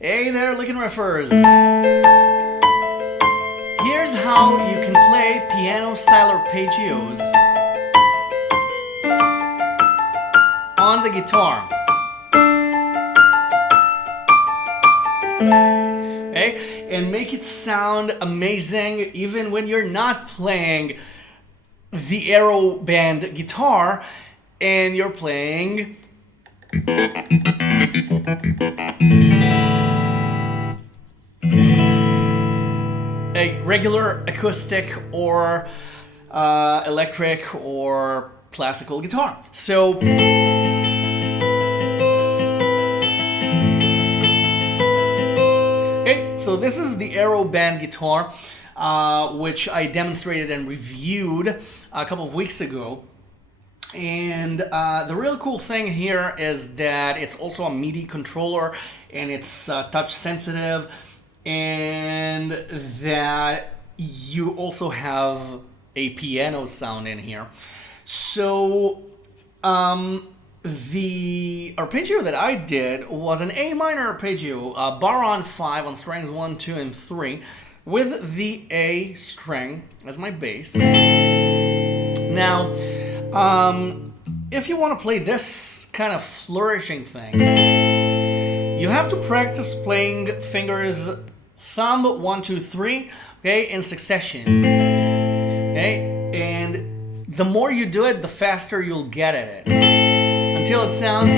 Hey there, Licknriffers! Here's how you can play piano-style arpeggios on the guitar. Okay? And make it sound amazing even when you're not playing the AeroBand guitar and you're playing a regular acoustic or electric or classical guitar. So okay, so this is the AeroBand guitar, which I demonstrated and reviewed a couple of weeks ago. And the real cool thing here is that it's also a MIDI controller and it's touch sensitive, and that you also have a piano sound in here. So the arpeggio that I did was an A minor arpeggio, bar on 5 on strings 1, 2, and 3, with the A string as my bass. Now, if you want to play this kind of flourishing thing, you have to practice playing fingers thumb 1, 2, 3, okay, in succession. Okay, and the more you do it, the faster you'll get at it, until it sounds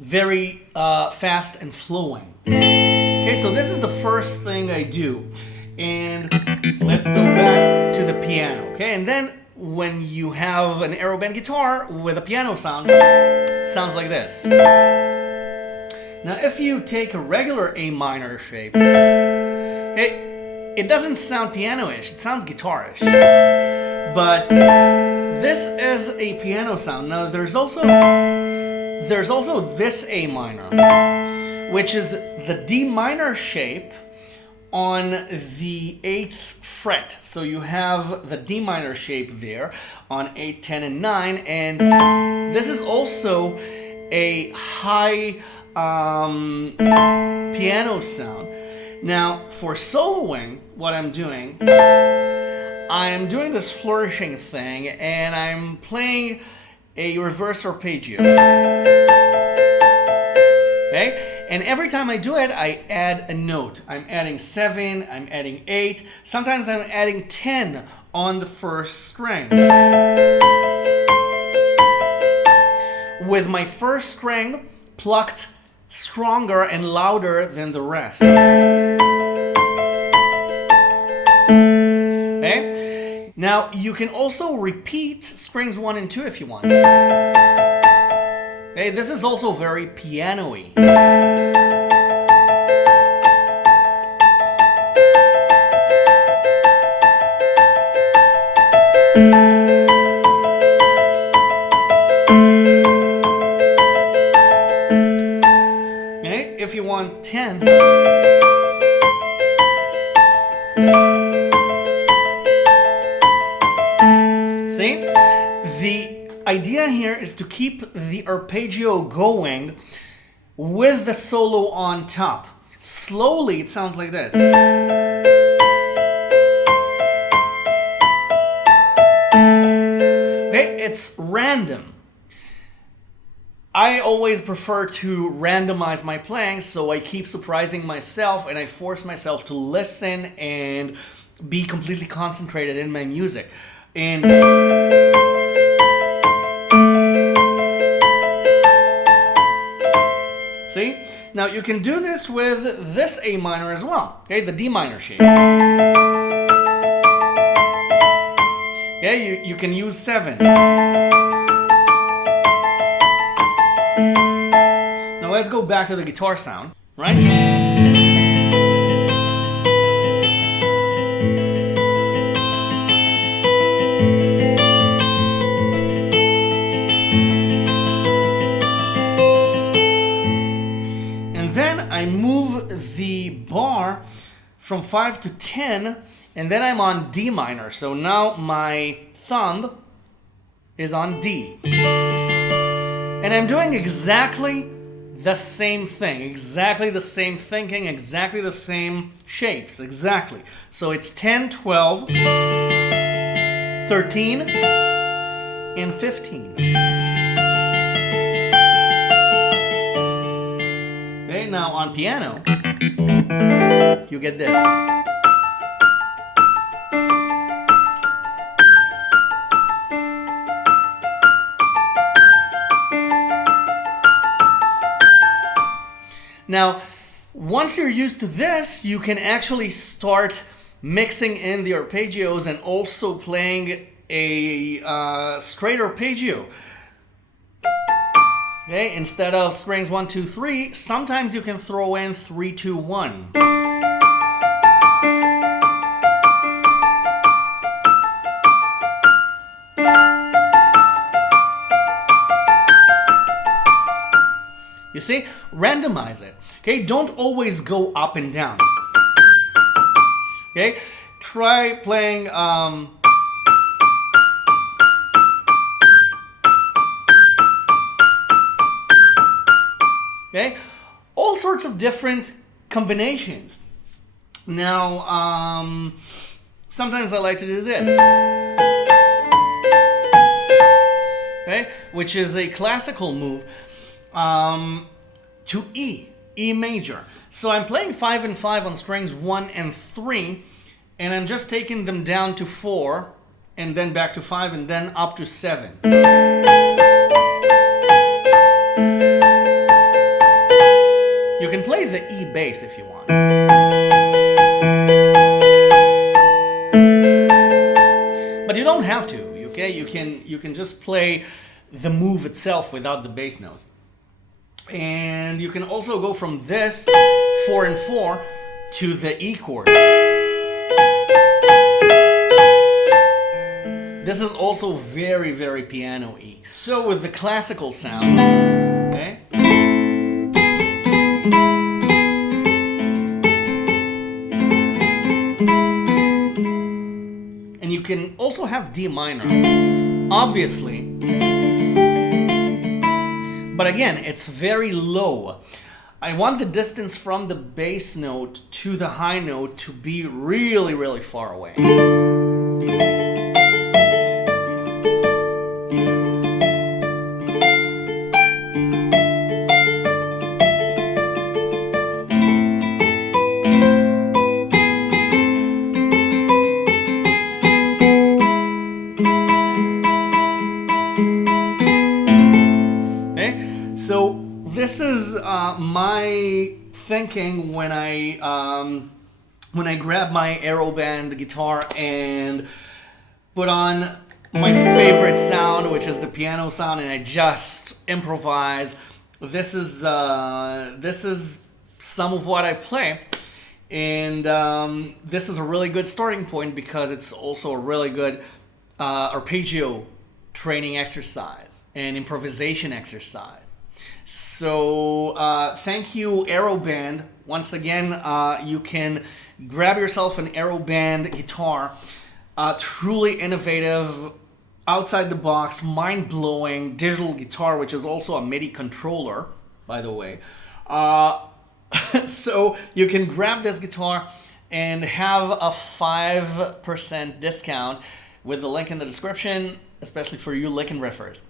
very fast and flowing. Okay, so this is the first thing I do. And let's go back to the piano, okay? And then when you have an AeroBand guitar with a piano sound, it sounds like this. Now, if you take a regular A minor shape, okay, it doesn't sound piano-ish, it sounds guitar-ish. But this is a piano sound. Now, there's also this A minor, which is the D minor shape on the 8th fret. So you have the D minor shape there on 8, 10, and 9, and this is also a high piano sound. Now, for soloing, what I'm doing this flourishing thing, and I'm playing a reverse arpeggio. Okay? And every time I do it, I add a note. I'm adding 7, I'm adding 8, sometimes I'm adding 10 on the first string, with my first string plucked stronger and louder than the rest. Okay? Now, you can also repeat strings 1 and 2 if you want. Okay, this is also very piano-y. Okay, if you want 10. See? The idea here is to keep the arpeggio going with the solo on top. Slowly, it sounds like this. Okay, it's random. I always prefer to randomize my playing, so I keep surprising myself and I force myself to listen and be completely concentrated in my music. And see? Now you can do this with this A minor as well, okay, the D minor shape. Okay, you can use 7. Now let's go back to the guitar sound, right? I move the bar from 5 to 10, and then I'm on D minor. So now my thumb is on D. And I'm doing exactly the same thing, exactly the same thinking, exactly the same shapes, exactly. So it's 10, 12, 13, and 15. Okay, now on piano, you get this. Now, once you're used to this, you can actually start mixing in the arpeggios and also playing a straight arpeggio. Okay, instead of strings 1, 2, 3, sometimes you can throw in 3, 2, 1. You see, randomize it. Okay, don't always go up and down. Okay, try playing. Okay, all sorts of different combinations. Now, sometimes I like to do this. Okay, which is a classical move. To E major. So I'm playing 5 and 5 on strings 1 and 3, and I'm just taking them down to 4, and then back to 5, and then up to 7. You can play the E bass if you want. But you don't have to, okay? You can just play the move itself without the bass notes. And you can also go from this 4 and 4 to the E chord. This is also very, very piano-y. So with the classical sound, okay? And you can also have D minor, obviously. But again, it's very low. I want the distance from the bass note to the high note to be really, really far away. So this is my thinking when I grab my AeroBand guitar and put on my favorite sound, which is the piano sound, and I just improvise. This is some of what I play, and this is a really good starting point because it's also a really good arpeggio training exercise and improvisation exercise. So thank you, AeroBand. Once again, you can grab yourself an AeroBand guitar. Truly innovative, outside the box, mind-blowing digital guitar, which is also a MIDI controller, by the way. So you can grab this guitar and have a 5% discount with the link in the description, especially for you Licknriffers.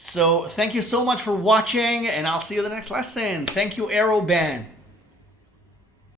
So thank you so much for watching, and I'll see you in the next lesson. Thank you, AeroBand.